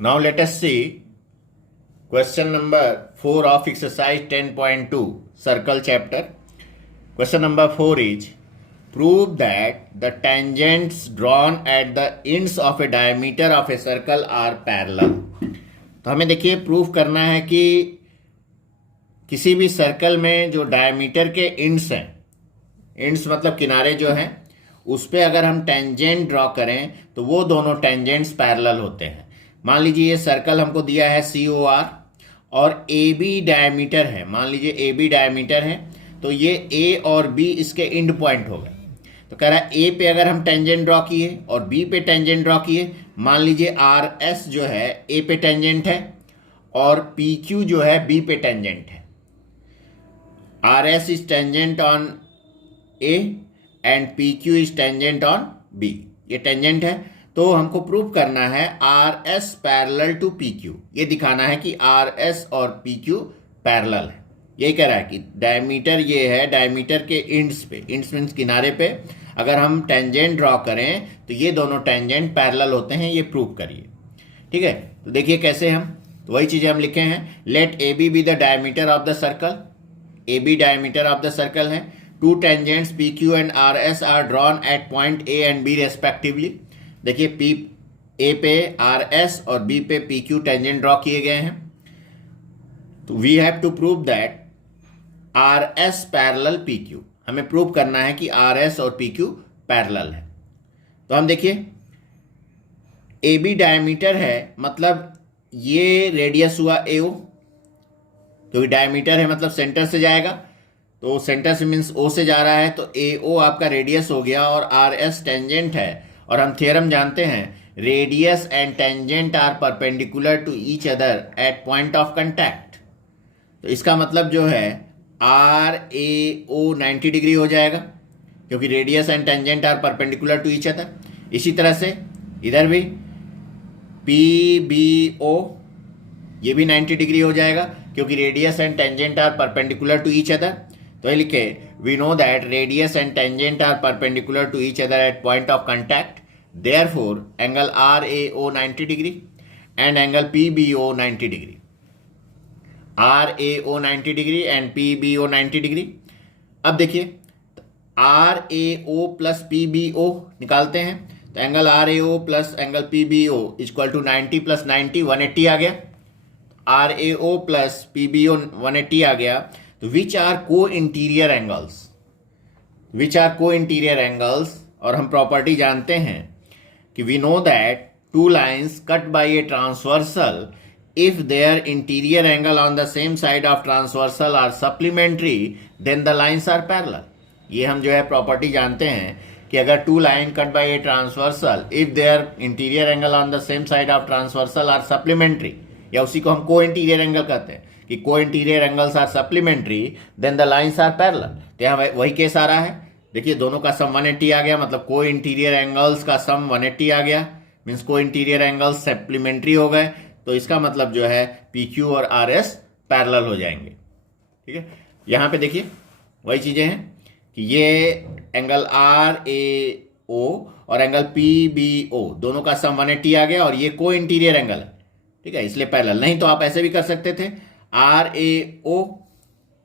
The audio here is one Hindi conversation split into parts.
Now let us see question number 4 of exercise 10.2 circle chapter. Question number 4 is prove that the tangents drawn at the ends of a diameter of a circle are parallel. तो हमें देखिए प्रूफ करना है कि किसी भी सर्कल में जो डायमीटर के एंड्स हैं, एंड्स मतलब किनारे जो हैं, उस पर अगर हम टेंजेंट ड्रॉ करें तो वो दोनों टेंजेंट्स पैरेलल होते हैं। मान लीजिए ये सर्कल हमको दिया है COR और AB डायमीटर है। मान लीजिए AB डायमीटर है तो ये A और B इसके एंड पॉइंट हो गए। तो कह रहा है A पे अगर हम टेंजेंट ड्रॉ किए और B पे टेंजेंट ड्रॉ किए, मान लीजिए RS जो है A पे टेंजेंट है और PQ जो है B पे टेंजेंट है। RS is tangent on A and PQ is tangent on B। ये टेंजेंट है तो हमको प्रूव करना है RS पैरेलल टू PQ। ये दिखाना है कि RS और PQ पैरेलल है। यही कह रहा है कि डायमीटर ये है, डायमीटर के एंड्स पे, एंड्स मीन्स किनारे पे अगर हम टेंजेंट ड्रॉ करें तो ये दोनों टेंजेंट पैरेलल होते हैं। ये प्रूव करिए। ठीक है, तो देखिए कैसे हम, तो वही चीजें हम लिखे हैं। Let AB be the diameter of the circle. AB diameter of the circle है। Two tangents PQ and RS are drawn at point A and B respectively. देखिए A पे RS और B पे PQ टेंजेंट ड्रॉ किए गए हैं। तो we have to prove that RS parallel PQ। हमें प्रूव करना है कि RS और PQ पैरेलल है। तो हम देखिए AB डायमीटर है, मतलब ये रेडियस हुआ AO, क्योंकि डायमीटर है मतलब सेंटर से जाएगा, तो सेंटर से मीन्स O से जा रहा है, तो AO आपका रेडियस हो गया और RS टेंजेंट है। और हम थ्योरम जानते हैं, radius and tangent are perpendicular to each other at point of contact. तो इसका मतलब जो है RAO 90 डिग्री हो जाएगा, क्योंकि radius and tangent are perpendicular to each other. इसी तरह से इधर भी PBO ये भी 90 डिग्री हो जाएगा, क्योंकि radius and tangent are perpendicular to each other. तो ये लिखे, we know that radius and tangent are perpendicular to each other at point of contact, therefore angle RAO 90 degree and angle PBO 90 degree. RAO 90 degree and PBO 90 degree. अब देखिए RAO प्लस PBO निकालते हैं, तो angle RAO plus angle PBO equal to 90 plus 90 180 आ गया। RAO प्लस PBO 180 आ गया। तो which are co interior angles, which are co interior angles. और हम प्रॉपर्टी जानते हैं कि we know that two lines cut by a transversal, if their interior angle on the same side of transversal are supplementary then the lines are parallel। ये हम जो है प्रॉपर्टी जानते हैं कि अगर two line cut by a transversal, if their interior angle on the same side of transversal are supplementary, या उसी को हम को इंटीरियर एंगल कहते हैं कि co interior angles are supplementary then the lines are parallel. तो यहाँ वही केस आ रहा है। देखिए दोनों का सम 180 आ गया, मतलब को इंटीरियर एंगल्स का सम 180 आ गया, मीन्स को इंटीरियर एंगल्स सप्लीमेंट्री हो गए। तो इसका मतलब जो है PQ और RS पैरेलल हो जाएंगे। ठीक है, यहाँ पे देखिए वही चीजें हैं कि ये एंगल RAO और एंगल PBO दोनों का सम 180 आ गया और ये को इंटीरियर एंगल है। ठीक है, इसलिए पैरेलल। नहीं तो आप ऐसे भी कर सकते थे, RAO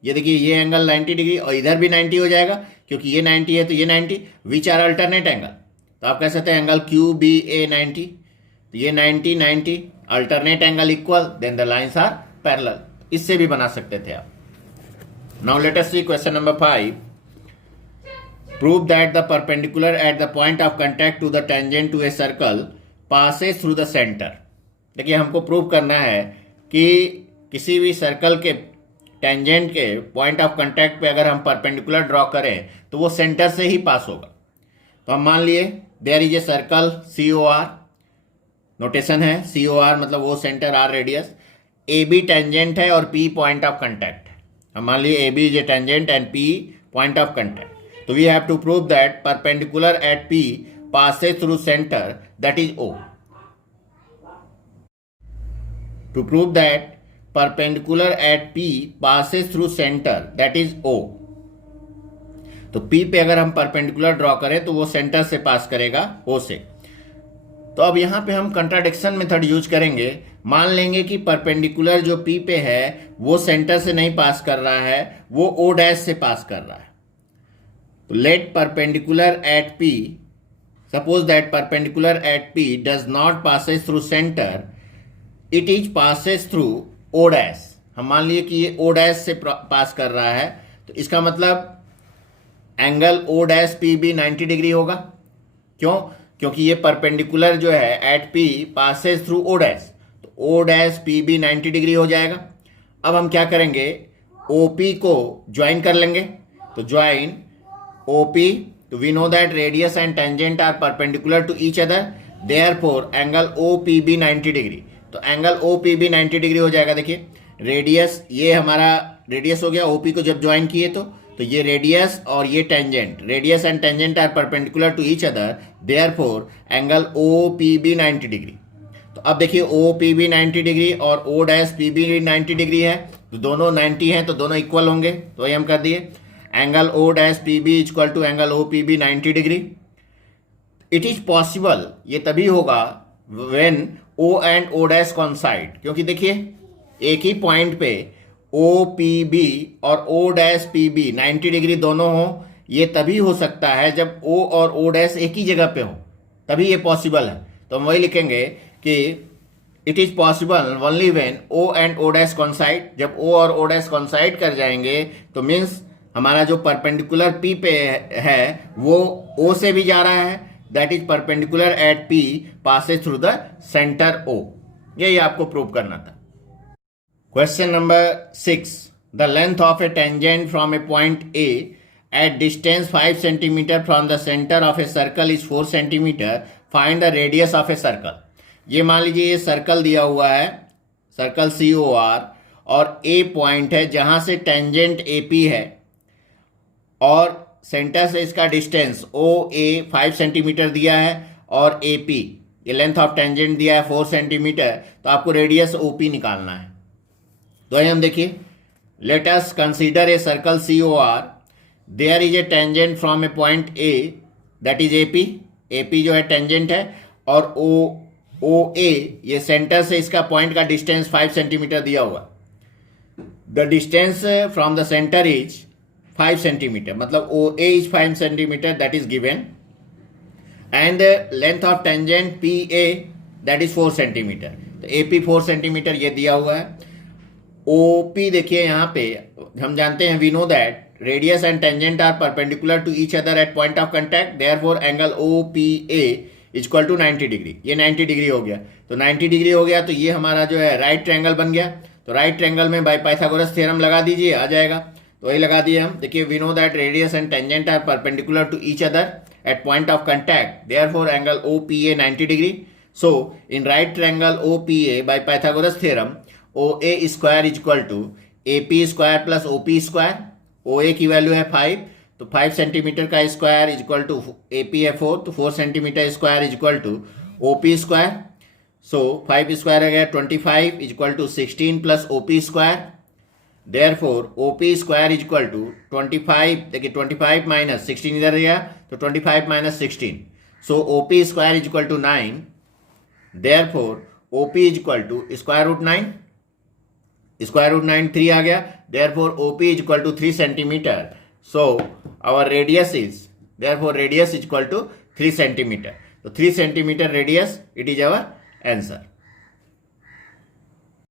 ये देखिए ये एंगल 90 डिग्री और इधर भी 90 हो जाएगा, क्योंकि ये 90 है तो ये 90, विच आर अल्टरनेट एंगल। तो आप कह सकते हैं एंगल QBA 90, तो ये 90 90 alternate angle equal, then the lines are parallel. इससे भी बना सकते थे आप। Now let us see question number 5। Prove that the perpendicular at the point of contact to the tangent to a circle passes through the centre. देखिए हमको प्रूव करना है कि किसी भी सर्कल के टेंजेंट के पॉइंट ऑफ कांटेक्ट पे अगर हम परपेंडिकुलर ड्रॉ करें तो वो सेंटर से ही पास होगा। तो हम मान लिए there is a circle COR, notation है COR मतलब वो centre R radius, AB tangent है और P पॉइंट ऑफ कांटेक्ट है। हम मान लिए AB is a tangent and P point of contact. तो we have to prove that perpendicular at P passes through centre that is O। To prove that perpendicular at P passes through center that is O, तो P पे अगर हम परपेंडिकुलर ड्रॉ करें तो वो सेंटर से पास करेगा O से। तो अब यहाँ पे हम कंट्राडिक्शन मेथड यूज करेंगे। मान लेंगे कि परपेंडिकुलर जो P पे है वो सेंटर से नहीं पास कर रहा है, वो O डैश से पास कर रहा है। तो let perpendicular at P, suppose that perpendicular at P does not passes through centre, it is passes through O dash. हम मान लिए कि ये O डैश से पास कर रहा है, तो इसका मतलब angle O dash PB 90 degree होगा। क्यों? क्योंकि ये परपेंडिकुलर जो है at P passes through O dash, तो O डैश PB 90 डिग्री हो जाएगा। अब हम क्या करेंगे, OP को ज्वाइन कर लेंगे। तो ज्वाइन OP, तो we know that radius and tangent are perpendicular to each other, therefore angle OPB 90 degree. तो एंगल OPB 90 डिग्री हो जाएगा। देखिए रेडियस, ये हमारा रेडियस हो गया, OP को जब ज्वाइन किए तो ये रेडियस और ये tangent, radius and tangent are perpendicular to each other, therefore angle OPB 90 degree. तो अब देखिए OPB 90 डिग्री और O डैश PB 90 डिग्री है, तो दोनों 90 हैं, तो दोनों इक्वल होंगे। तो वही हम कर दिए, angle O dash PB equal to angle OPB 90 degree. It is possible, ये तभी होगा when O and O dash coincide, क्योंकि देखिए एक ही पॉइंट पे OPB और O डैश PB 90 डिग्री दोनों हो, ये तभी हो सकता है जब O और O डैश एक ही जगह पे हो, तभी ये पॉसिबल है। तो हम वही लिखेंगे कि it is possible only when O and O dash coincide. जब O और O डैश कोइंसाइड कर जाएंगे तो मीन्स हमारा जो परपेंडिकुलर P पे है वो O से भी जा रहा है, that is perpendicular at P passes through the centre O। यही आपको प्रूव करना था। Question number 6. The length of a tangent from a point A at distance 5 cm from the center of a circle is 4 cm. Find the radius of a circle. ये मान लीजिए ये सर्कल दिया हुआ है, सर्कल COR, और A पॉइंट है जहां से टेंजेंट AP है और सेंटर से इसका डिस्टेंस OA 5 सेंटीमीटर दिया है और AP ये लेंथ ऑफ टेंजेंट दिया है 4 सेंटीमीटर। तो आपको रेडियस OP निकालना है। तो हम देखिए, let us consider a circle COR, there is a tangent from a point A that is AP जो है टेंजेंट है, और OA ये सेंटर से इसका पॉइंट का डिस्टेंस 5 सेंटीमीटर दिया हुआ। The distance from the centre is 5 centimetre, मतलब OA is 5 centimetre that is given, and length of tangent PA that is 4 centimetre. तो AP 4 सेंटीमीटर ये दिया हुआ है। OP देखिए यहाँ पे हम जानते हैं, we know that radius and tangent are perpendicular to each other at point of contact, therefore angle OPA equal to 90 degree. ये 90 डिग्री हो गया, तो 90 डिग्री हो गया तो ये हमारा जो है राइट ट्रायंगल बन गया। तो राइट ट्रायंगल में बाय पाइथागोरस थ्योरम लगा दीजिए, आ जाएगा। तो वही लगा दिए हम। देखिए we know that radius and tangent are perpendicular to each other at point of contact, therefore angle OPA 90 degree. So in right triangle OPA by Pythagoras theorem OA square equal to AP square plus OP square. OA की वैल्यू है 5, तो 5 सेंटीमीटर का स्क्वायर इक्वल टू AP है 4, तो 4 centimetre square equal to OP square. So 5 square है गया 25 इक्वल टू 16 प्लस OP square, therefore OP square equal to 25, dekhie 25 minus 16 इधर गया, तो 25 minus 16, so OP square equal to 9, therefore OP equal to square root 9, square root 9 3 आ गया, therefore OP equal to 3 centimetre. So our radius is, therefore radius equal to 3 centimetre. तो 3 centimetre radius, it is our answer.